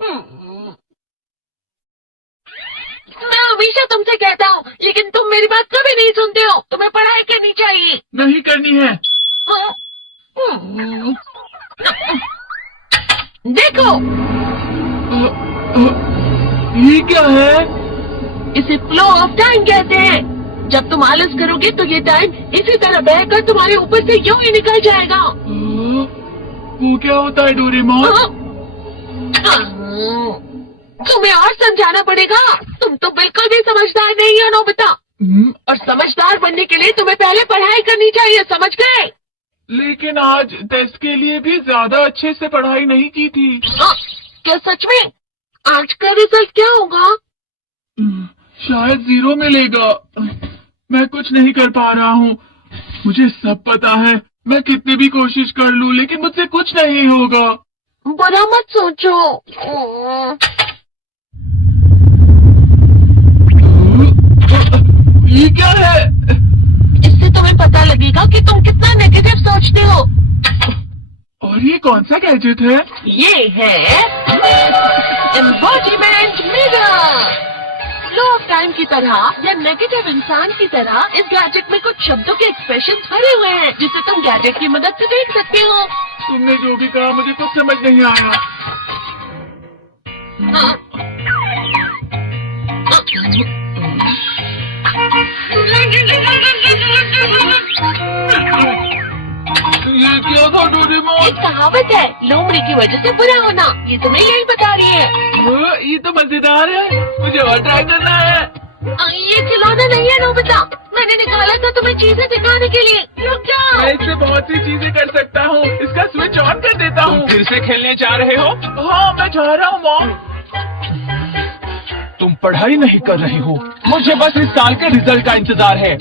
मैं हमेशा तुमसे कहता हूँ, लेकिन तुम मेरी बात कभी नहीं सुनते हो। तुम्हें पढ़ाई करनी चाहिए। नहीं करनी है। देखो, ये क्या है? इसे फ्लो ऑफ टाइम कहते हैं। जब तुम आलस करोगे तो ये टाइम इसी तरह बहकर तुम्हारे ऊपर से यूं ही निकल जाएगा। वो क्या होता है डोरेमोन? तुम्हें और समझाना पड़ेगा। तुम तो बिल्कुल भी समझदार नहीं हो नोबिता। और समझदार बनने के लिए तुम्हें पहले पढ़ाई करनी चाहिए, समझ गए? लेकिन आज टेस्ट के लिए भी ज्यादा अच्छे से पढ़ाई नहीं की थी। क्या सच में? आज का रिजल्ट क्या होगा? शायद 0 मिलेगा। मैं कुछ नहीं कर पा रहा हूँ। मुझे सब पता है। मैं कितनी भी कोशिश कर लूँ, लेकिन मुझसे कुछ नहीं होगा। बुरा मत सोचो। ये क्या है? इससे तुम्हें पता लगेगा कि तुम कितना नेगेटिव सोचते हो। और ये कौन सा गैजेट है? ये है embodiment mirror. Flow of time की तरह या नेगेटिव इंसान की तरह इस गैजेट में कुछ शब्दों के एक्सप्रेशंस भरे हुए हैं, जिसे तुम गैजेट की मदद से देख सकते हो। तुमने जो भी कहा मुझे कुछ समझ नहीं आया। ये क्या था डोरेमोन? एक कहावत है, लोमड़ी की वजह से बुरा होना। ये तुम्हें यही बता रही है। ये तो मजेदार है। मुझे और ट्राई करना है। ये खिलौना नहीं है नोबिता। मैंने निकाला था तुम्हें चीजें दिखाने के लिए। रुक जाओ। मैं इससे बहुत सी चीजें कर सकता हूँ। इसका स्विच ऑन कर देता हूँ। फिर से खेलने जा रहे हो? हाँ, मैं जा रहा हूँ मॉम। तुम पढ़ाई नहीं कर रहे हो। मुझे बस इस साल के रिजल्ट का इंतजार है।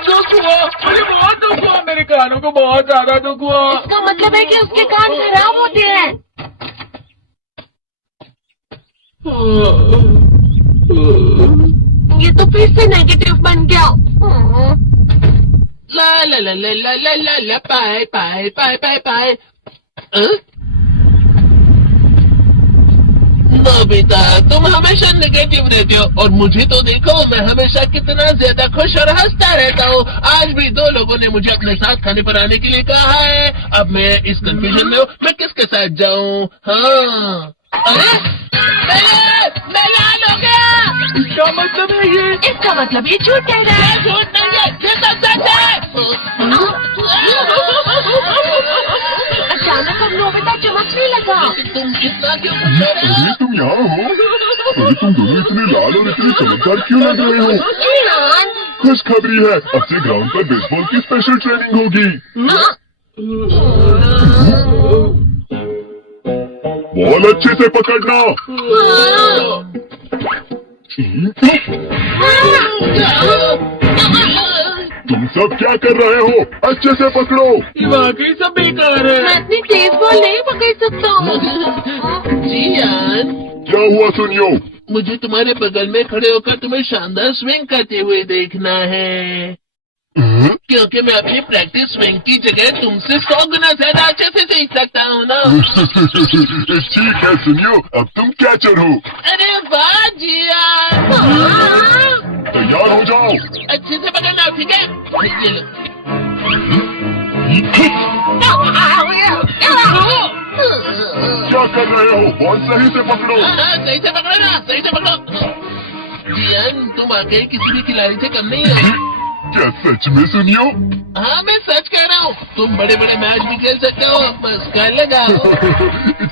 दुख हुआ, मुझे बहुत दुख हुआ। मेरे कानों को बहुत ज्यादा दुख हुआ। इसका मतलब है कि उसके कान खराब होते हैं। ये तो फिर से नेगेटिव बन गया। ला ला ला ला ला ला ला ला पाए पाए पाए पाए पाए। नोबिता, तुम हमेशा नेगेटिव रहते हो और मुझे तो देखो, मैं हमेशा कितना ज्यादा खुश और हंसता रहता हूँ। आज भी 2 लोगों ने मुझे अपने साथ खाने पर आने के लिए कहा है। अब मैं इस कंफ्यूजन में हूँ, मैं किसके साथ जाऊँ? हाँ, अरे मैं लाल हो गया। इसका मतलब है ये? इसका मतलब ये झूठ कह रहा है। झूठ नहीं है, ये सब सच है। अचानक हम नोबिता चमकने लगा। तुम कितना क्यों खुश हो रहे हो? अरे तुम यहाँ हो? अरे तुम दोनों इतने लाल और इतने चमकदार क्यों लग रहे हो? जियान, खुशखबरी है, अब से ग्राउंड पर बेसबॉल की स्पेशल ट्रेनिंग होगी। बॉल अच्छे से पकड़ना। तुम सब क्या कर रहे हो? अच्छे से पकड़ो। ये वाकई सब बेकार मैं है। अपनी तेज बॉल नहीं पकड़ सकता हूँ। जियान, क्या हुआ सुनियो? मुझे तुम्हारे बगल में खड़े होकर तुम्हें शानदार स्विंग करते हुए देखना है, क्योंकि मैं अपनी प्रैक्टिस स्विंग की जगह तुमसे 100 गुना ज्यादा अच्छे से सीख सकता हूँ ना। ठीक है सुनियो, अब तुम कैचर हो। अरे वाह जियान, तैयार हो जाओ। अच्छे से पकड़ना, ठीक है? ये लो। क्या कर रहे हो? बॉल सही से पकड़ो। हाँ, सही से पकड़ो ना, सही से पकड़ो। जियान, तुम आगे किसी भी खिलाड़ी से कम नहीं हो। क्या सच में सुनियो? हाँ, मैं सच कह रहा हूँ। तुम बड़े बड़े मैच भी खेल सकते हो, बस कर लगाओ।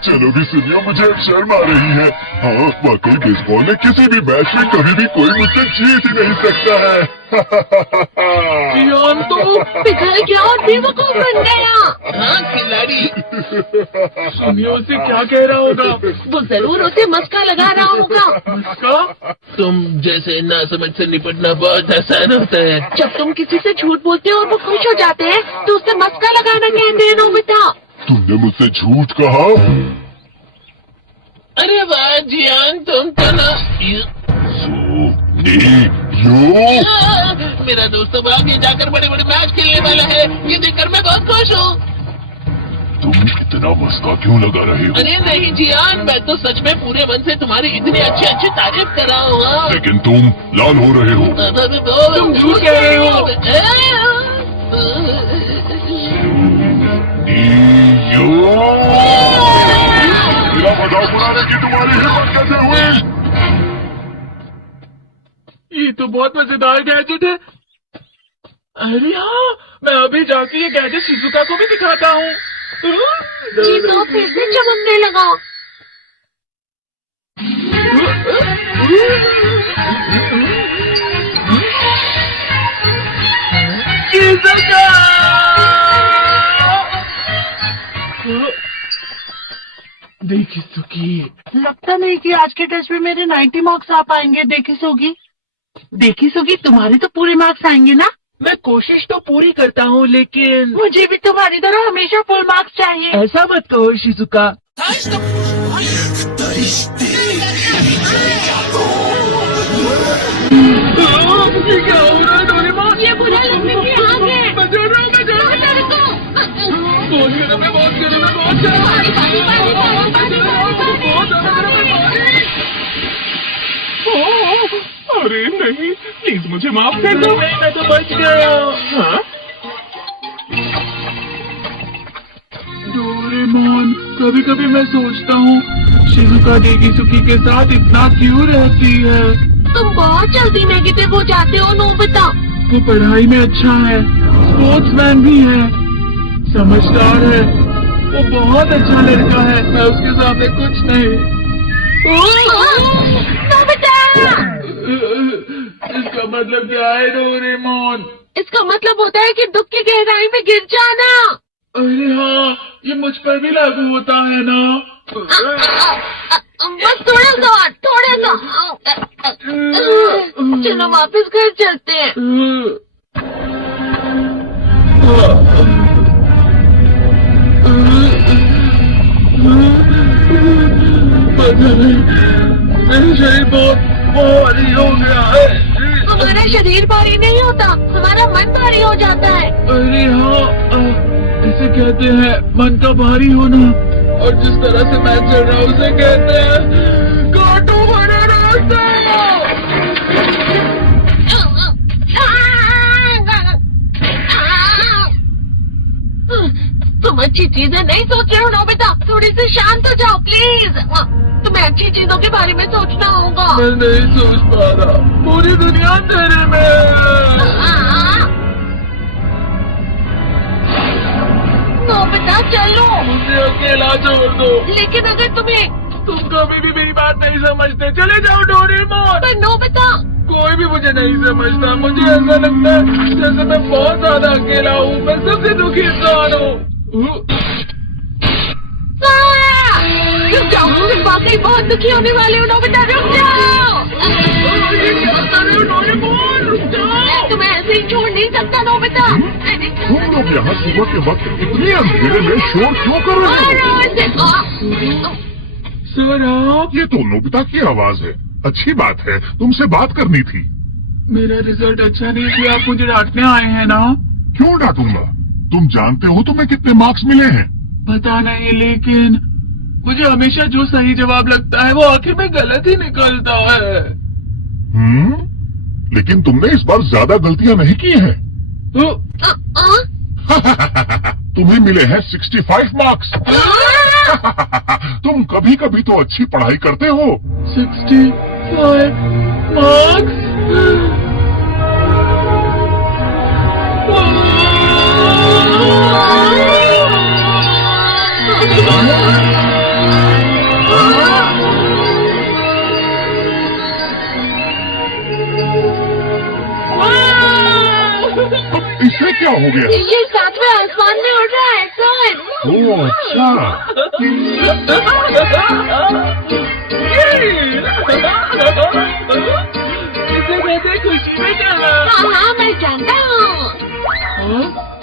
चलो भी सुनियो, मुझे अब शर्म आ रही है। हाँ, वाकई बेसबॉल में किसी भी मैच में कभी भी कोई मुझसे जीत ही नहीं सकता है। जियान तो पिघल गया और बेवकूफ बन गया। हाँ, खिलाड़ी। सुनियो से क्या कह रहा होगा? वो जरूर उसे मस्का लगा रहा होगा। इसका? तुम जैसे नासमझ से निपटना बहुत आसान होता है। जब तुम किसी से झूठ बोलते हो और वो खुश हो जाते हैं, तो उसे मस्का लगाना कहते हैं नोबिता। तुमने मुझसे झूठ कहा? अरे वाह जियान, तुम तो ना यो। मेरा दोस्त अब आगे जाकर बड़े बड़े मैच खेलने वाला है। ये देखकर मैं बहुत खुश हूँ। तुम इतना मस्का क्यों लगा रहे हो? अरे नहीं जियान, मैं तो सच में पूरे मन से तुम्हारी इतनी अच्छी अच्छी तारीफ कर रहा हूँ। हाँ। लेकिन तुम लाल हो रहे हो। तुम झूठ कह रहे हो। मेरा मजाक उड़ाने की तुम्हारी हिम्मत कैसे हुई? ये तो बहुत मजेदार गैजेट है। अरे हाँ, मैं अभी जाके ये गैजेट शिजुका को भी दिखाता हूँ। जी तो फिर से चमकने लगा। शिजुका! देखी सुकी, लगता नहीं कि आज के टेस्ट में मेरे 90 मार्क्स आ पाएंगे। देखी सोगी, तुम्हारे तो पूरे मार्क्स आएंगे ना? मैं कोशिश तो पूरी करता हूँ, लेकिन मुझे भी तुम्हारी तरह हमेशा फुल मार्क्स चाहिए। ऐसा मत कहो शिजुका। ये क्या हो रहा है डोरेमोन? ये बुरा लगने की आग है। मैं डर रहा हूँ। बहुत गर्म है। बहुत अरे नहीं, प्लीज मुझे माफ कर दो। नहीं, मैं तो बच गया। हाँ? डोरेमोन, कभी कभी मैं सोचता हूँ शिजुका डेकिसुकी के साथ इतना क्यों रहती है। तुम बहुत जल्दी नेगेटिव हो जाते हो नोबिता। वो पढ़ाई में अच्छा है, स्पोर्ट्समैन भी है, समझदार है, वो बहुत अच्छा लड़का है। मैं उसके सामने कुछ नहीं। नोबिता! इसका मतलब क्या है डोरेमोन? इसका मतलब होता है कि दुख की गहराई में गिर जाना। अरे हाँ, ये मुझ पर भी लागू होता है ना। बस थोड़ा सा। चलो वापस घर चलते हैं। पता नहीं, मेरा शरीर बहुत भारी हो गया है। हमारा शरीर भारी नहीं होता, हमारा मन भारी हो जाता है। अरे हाँ, इसे कहते हैं मन का भारी होना। और जिस तरह से मैं चल रहा हूँ उसे कहते हैं कांटों भरा रास्ता। तुम अच्छी चीजें नहीं सोच रहे हो नोबिता, थोड़ी सी शांत हो जाओ प्लीज। तुम्हें अच्छी चीजों के बारे में सोचना होगा। मैं नहीं सोच पा रहा, पूरी दुनिया अंधेरे में है। नोबिता चलो, मुझे अकेला छोड़ दो। लेकिन अगर तुम्हें तुम कभी भी मेरी बात नहीं समझते, चले जाओ डोरेमोन। पर नोबिता, कोई भी मुझे नहीं समझता। मुझे ऐसा लगता है जैसे मैं बहुत ज्यादा अकेला हूँ। मैं सबसे दुखी इंसान हूँ। रुक जाओ, तुम वाकई बहुत दुखी होने वाले हो नोबिता, रुक जाओ। ये क्या कर रहे हो डोरेमोन? रुक जाओ। मैं तुम्हें ऐसे ही छोड़ नहीं सकता नोबिता। तुम लोग यहाँ सुबह के वक्त इतने अंधेरे में शोर क्यों कर रहे हो? सर आप? ये तो नोबिता की आवाज है। अच्छी बात है, तुमसे बात करनी थी। मेरा रिजल्ट अच्छा नहीं किया, आप मुझे डांटने आए हैं ना? क्यों डांटूंगा? तुम जानते हो तुम्हें कितने मार्क्स मिले हैं? पता नहीं, लेकिन मुझे हमेशा जो सही जवाब लगता है वो आखिर में गलत ही निकलता है। लेकिन तुमने इस बार ज्यादा गलतियां नहीं की हैं। तो तुम्हें मिले हैं 65 मार्क्स। तुम कभी कभी तो अच्छी पढ़ाई करते हो। 65 मार्क्स? इससे क्या हो गया? ये सातवें आसमान में उड़ रहा है सर। ओह अच्छा। इसे कहते खुशी में चला। हाँ मैं जानता हूँ।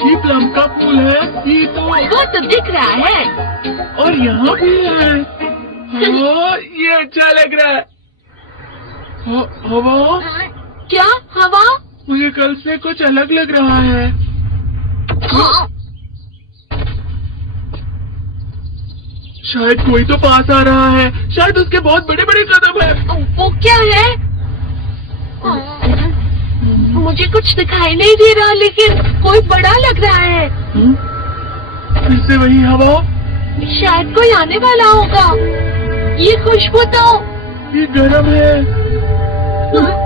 ये प्लम का फूल है। ये तो वो तो दिख रहा है। और यहाँ भी है। हाँ, ये अच्छा लग रहा है। हवा? क्या हवा? मुझे कल से कुछ अलग लग रहा है। शायद कोई तो पास आ रहा है, शायद उसके बहुत बड़े बड़े कदम है। वो क्या है? मुझे कुछ दिखाई नहीं दे रहा, लेकिन कोई बड़ा लग रहा है। फिर से वही हवा। शायद कोई आने वाला होगा। ये खुशबू तो ये गर्म है।